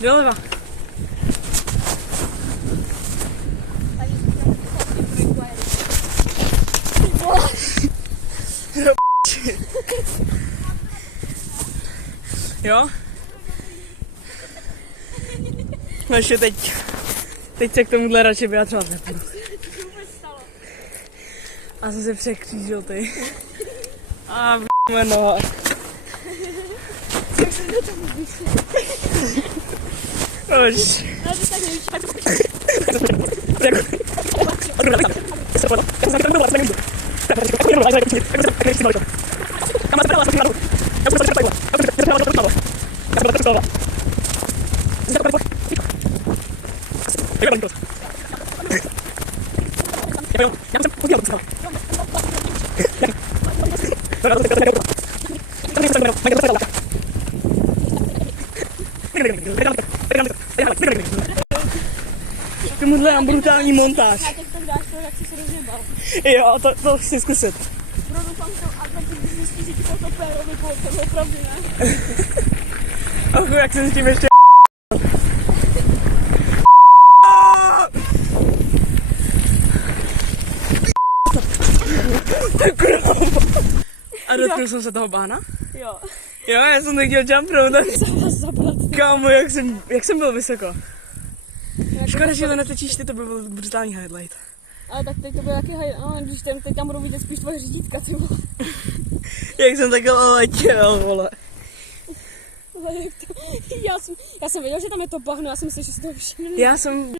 Doleva. Jo? No ještě teď se k tomuhle radši vyjadřovat nebudu. A jsem se překřížil ty. A v***me noha. Jak jsem do toho vyšel. Už. Ale to tak nevíš. Tomuhle mám brutální montáž. A teď tak dáš to, jak jsi se rozjebal. Jo, to chci zkusit. Bro, doufám, že a tak když zjistí, že ti to péro vypolo, to opravdu ne. Ach, jak se s tím ještě A dotknul jsem se toho bána? Jo. Jo, já jsem nechtěl jumpnout. Jsem vás zabrat. Kámo, jak jsem byl vysoko. Škoda, že netečíš ty, to by byl brutální highlight. Ale tak teď to bude jaký highlight, ale když teď tam budou vidět spíš tvoje řídítka, ty vole. Jak jsem takhle letěl, vole. Já jsem věděl, že tam je to bahno, já jsem myslel, že si to všiml. Já jsem